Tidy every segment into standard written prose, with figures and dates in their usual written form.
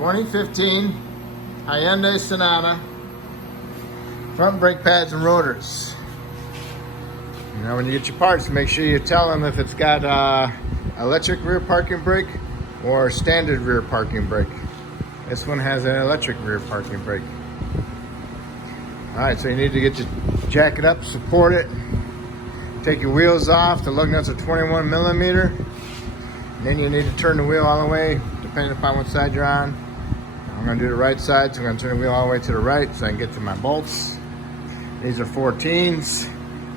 2015 Hyundai Sonata, front brake pads and rotors. Now when you get your parts, make sure you tell them if it's got electric rear parking brake or standard rear parking brake. This one has an electric rear parking brake. All right, so you need to get your jacket up, support it, take your wheels off. The lug nuts are 21 millimeter. Then you need to turn the wheel all the way, depending upon what side you're on. I'm gonna do the right side, so I'm gonna turn the wheel all the way to the right so I can get to my bolts. These are 14s.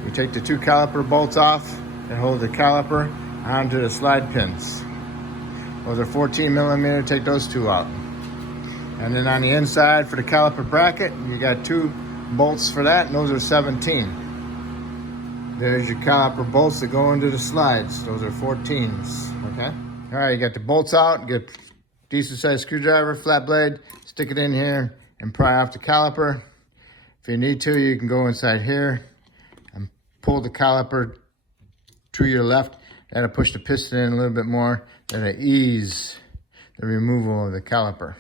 You take the 2 caliper bolts off and hold the caliper onto the slide pins. Those are 14 millimeter, take those 2 out. And then on the inside for the caliper bracket, you got 2 bolts for that, and those are 17. There's your caliper bolts that go into the slides. Those are 14s, okay? All right, you got the bolts out, get a decent sized screwdriver, flat blade, stick it in here and pry off the caliper. If you need to, you can go inside here and pull the caliper to your left. That'll push the piston in a little bit more. That'll ease the removal of the caliper,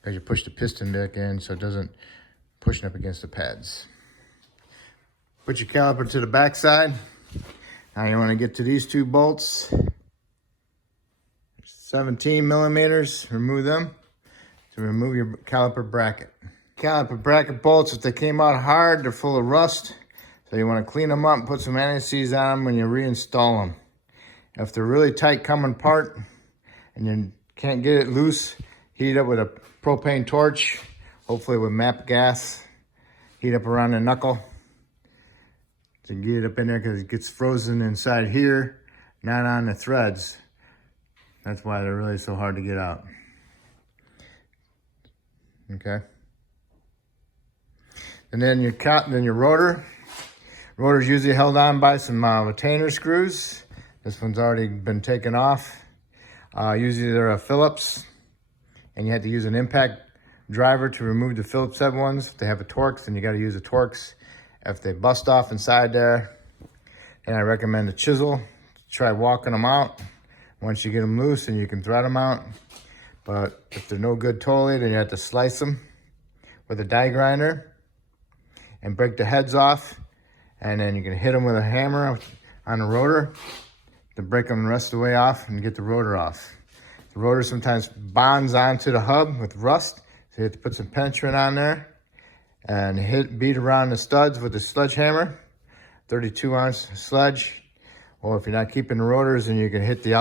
because you push the piston back in so it doesn't push up against the pads. Put your caliper to the back side. Now you want to get to these 2 bolts. 17 millimeters, remove them to remove your caliper bracket. Caliper bracket bolts, if they came out hard, they're full of rust. So you want to clean them up and put some anti-seize on them when you reinstall them. If they're really tight coming apart and you can't get it loose, heat it up with a propane torch, hopefully with MAP gas. Heat up around the knuckle to get it up in there, because it gets frozen inside here, not on the threads. That's why they're really so hard to get out. Okay. And then your rotor. Rotor's usually held on by some retainer screws. This one's already been taken off. Usually they're a Phillips, and you have to use an impact driver to remove the Phillips head ones. If they have a Torx, then you got to use a Torx. If they bust off inside there, then I recommend a chisel. Try walking them out. Once you get them loose, and you can thread them out. But if they're no good totally, then you have to slice them with a die grinder and break the heads off. And then you can hit them with a hammer on the rotor to break them the rest of the way off and get the rotor off. The rotor sometimes bonds onto the hub with rust, so you have to put some penetrant on there and beat around the studs with a sledgehammer, 32-ounce sledge. Or if you're not keeping the rotors, then you can hit the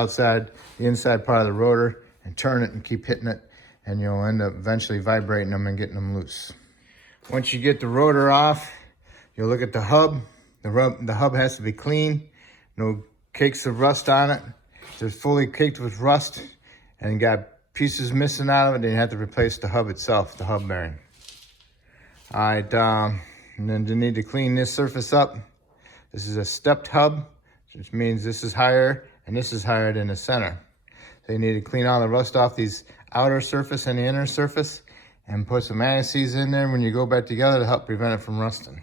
inside part of the rotor and turn it and keep hitting it, and you'll end up eventually vibrating them and getting them loose. Once you get the rotor off, you'll look at the hub. The hub has to be clean, no cakes of rust on it. If it's fully caked with rust and you got pieces missing out of it, then you have to replace the hub itself, the hub bearing. All right, and then you need to clean this surface up. This is a stepped hub, which means this is higher and this is higher than the center. So you need to clean all the rust off these outer surface and the inner surface, and put some anti-seize in there when you go back together to help prevent it from rusting.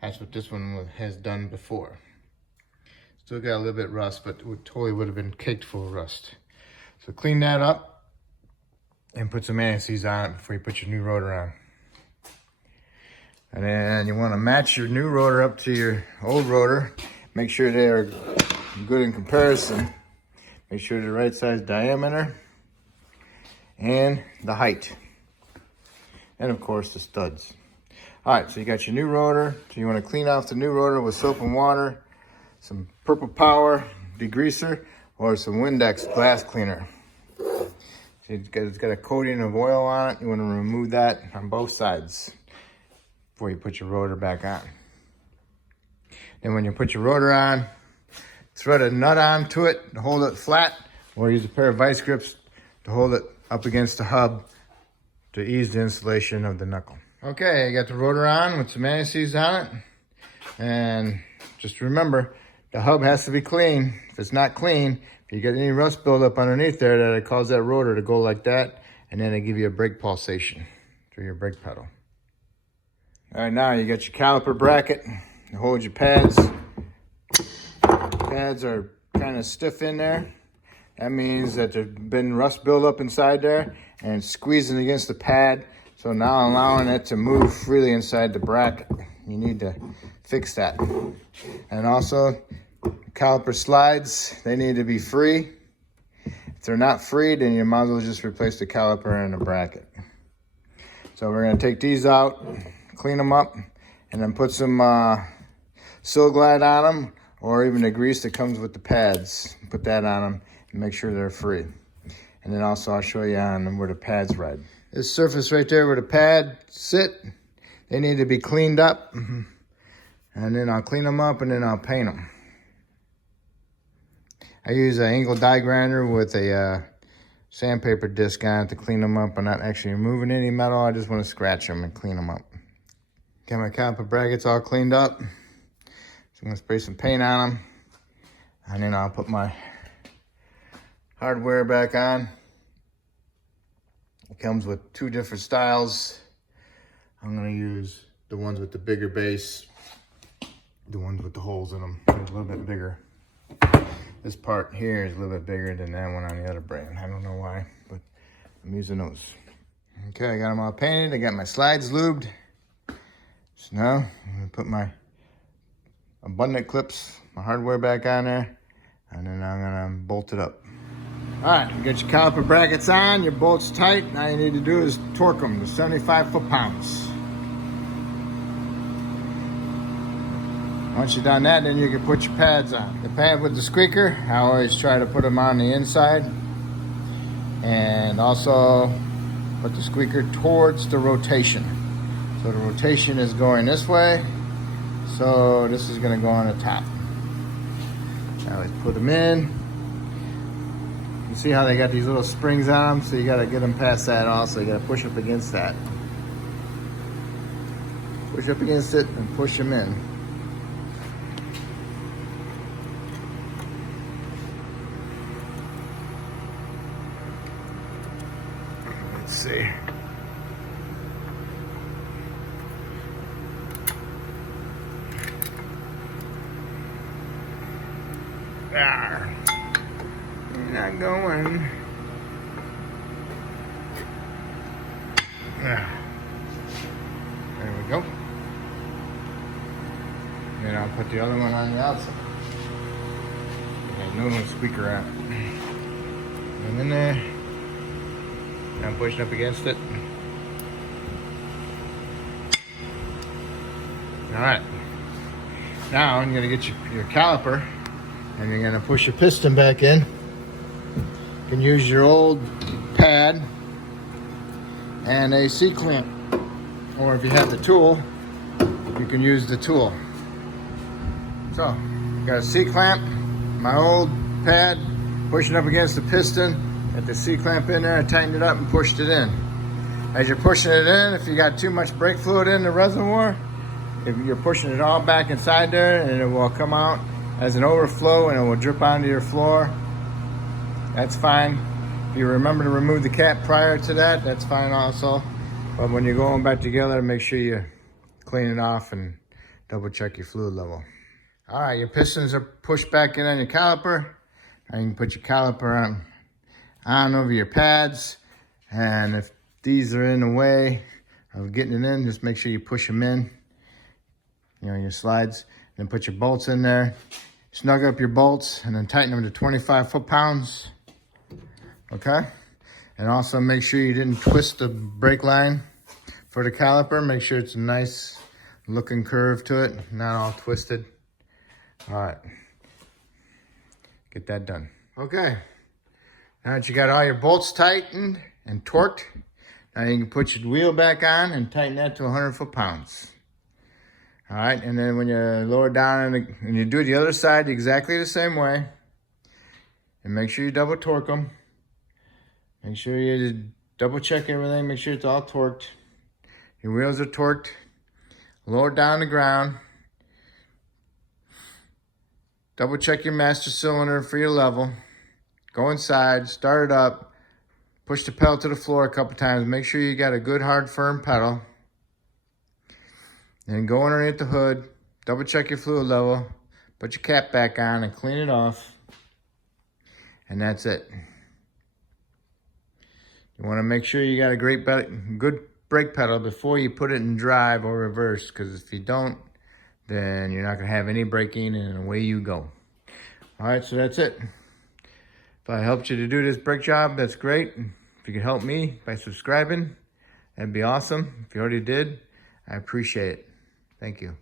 That's what this one has done before. Still got a little bit of rust, but it totally would have been caked full of rust. So clean that up and put some anti-seize on it before you put your new rotor on. And then you want to match your new rotor up to your old rotor. Make sure they are good in comparison. Make sure they're the right size diameter and the height. And of course the studs. All right, so you got your new rotor. So you want to clean off the new rotor with soap and water, some Purple Power degreaser, or some Windex glass cleaner. So it's got a coating of oil on it. You want to remove that on both sides before you put your rotor back on. Then when you put your rotor on, thread a nut onto it to hold it flat, or use a pair of vice grips to hold it up against the hub to ease the installation of the knuckle. Okay, I got the rotor on with some anti-seize on it. And just remember, the hub has to be clean. If it's not clean, if you get any rust buildup underneath there, that'll cause that rotor to go like that, and then it'll give you a brake pulsation through your brake pedal. All right, now you got your caliper bracket. You hold your pads. Pads are kind of stiff in there. That means that there's been rust buildup inside there and it's squeezing against the pad. So now allowing it to move freely inside the bracket. You need to fix that. And also, caliper slides, they need to be free. If they're not free, then you might as well just replace the caliper and the bracket. So we're gonna take these out, clean them up, and then put some Sil-Glide on them, or even the grease that comes with the pads. Put that on them and make sure they're free. And then also I'll show you on where the pads ride. This surface right there where the pad sit, they need to be cleaned up. And then I'll clean them up and then I'll paint them. I use an angle die grinder with a sandpaper disc on it to clean them up. I'm not actually removing any metal. I just want to scratch them and clean them up. Got my caliper brackets all cleaned up. So I'm going to spray some paint on them. And then I'll put my hardware back on. It comes with 2 different styles. I'm going to use the ones with the bigger base. The ones with the holes in them. They're a little bit bigger. This part here is a little bit bigger than that one on the other brand. I don't know why, but I'm using those. Okay, I got them all painted. I got my slides lubed. So now I'm gonna put my abundant clips, my hardware back on there, and then I'm gonna bolt it up. All right, you got your caliper brackets on, your bolts tight. Now you need to do is torque them to 75 foot-pounds. Once you've done that, then you can put your pads on. The pad with the squeaker, I always try to put them on the inside. And also put the squeaker towards the rotation. So the rotation is going this way. So this is gonna go on the top. Now let's put them in. You see how they got these little springs on them? So you gotta get them past that also. You gotta push up against that. Push up against it and push them in. Let's see. There. You're not going. There we go. Then I'll put the other one on the outside. Okay, no squeaker out. And in there. Now I'm pushing up against it. All right. Now I'm gonna get your caliper and you're gonna push your piston back in. You can use your old pad and a C-clamp. Or if you have the tool, you can use the tool. So, got a C-clamp, my old pad, pushing up against the piston. Got the C-clamp in there, I tightened it up and pushed it in. As you're pushing it in, if you got too much brake fluid in the reservoir, if you're pushing it all back inside there, and it will come out as an overflow and it will drip onto your floor, that's fine. If you remember to remove the cap prior to that, that's fine also. But when you're going back together, make sure you clean it off and double check your fluid level. All right, your pistons are pushed back in on your caliper. Now you can put your caliper on over your pads. And if these are in the way of getting it in, just make sure you push them in, your slides. Then put your bolts in there. Snug up your bolts and then tighten them to 25 foot-pounds. Okay? And also make sure you didn't twist the brake line for the caliper. Make sure it's a nice looking curve to it, not all twisted. All right. Get that done. Okay. Now that you got all your bolts tightened and torqued, now you can put your wheel back on and tighten that to 100 foot-pounds. All right, and then when you lower down and you do the other side exactly the same way, and make sure you double torque them. Make sure you double check everything, make sure it's all torqued. Your wheels are torqued. Lower down the ground. Double check your master cylinder for your level. Go inside, start it up, push the pedal to the floor a couple times. Make sure you got a good, hard, firm pedal. Then go underneath the hood, double check your fluid level, put your cap back on and clean it off. and that's it. You want to make sure you got a good brake pedal before you put it in drive or reverse, because if you don't, then you're not going to have any braking and away you go. All right, so that's it. If I helped you to do this brake job, that's great. If you could help me by subscribing, that'd be awesome. If you already did, I appreciate it. Thank you.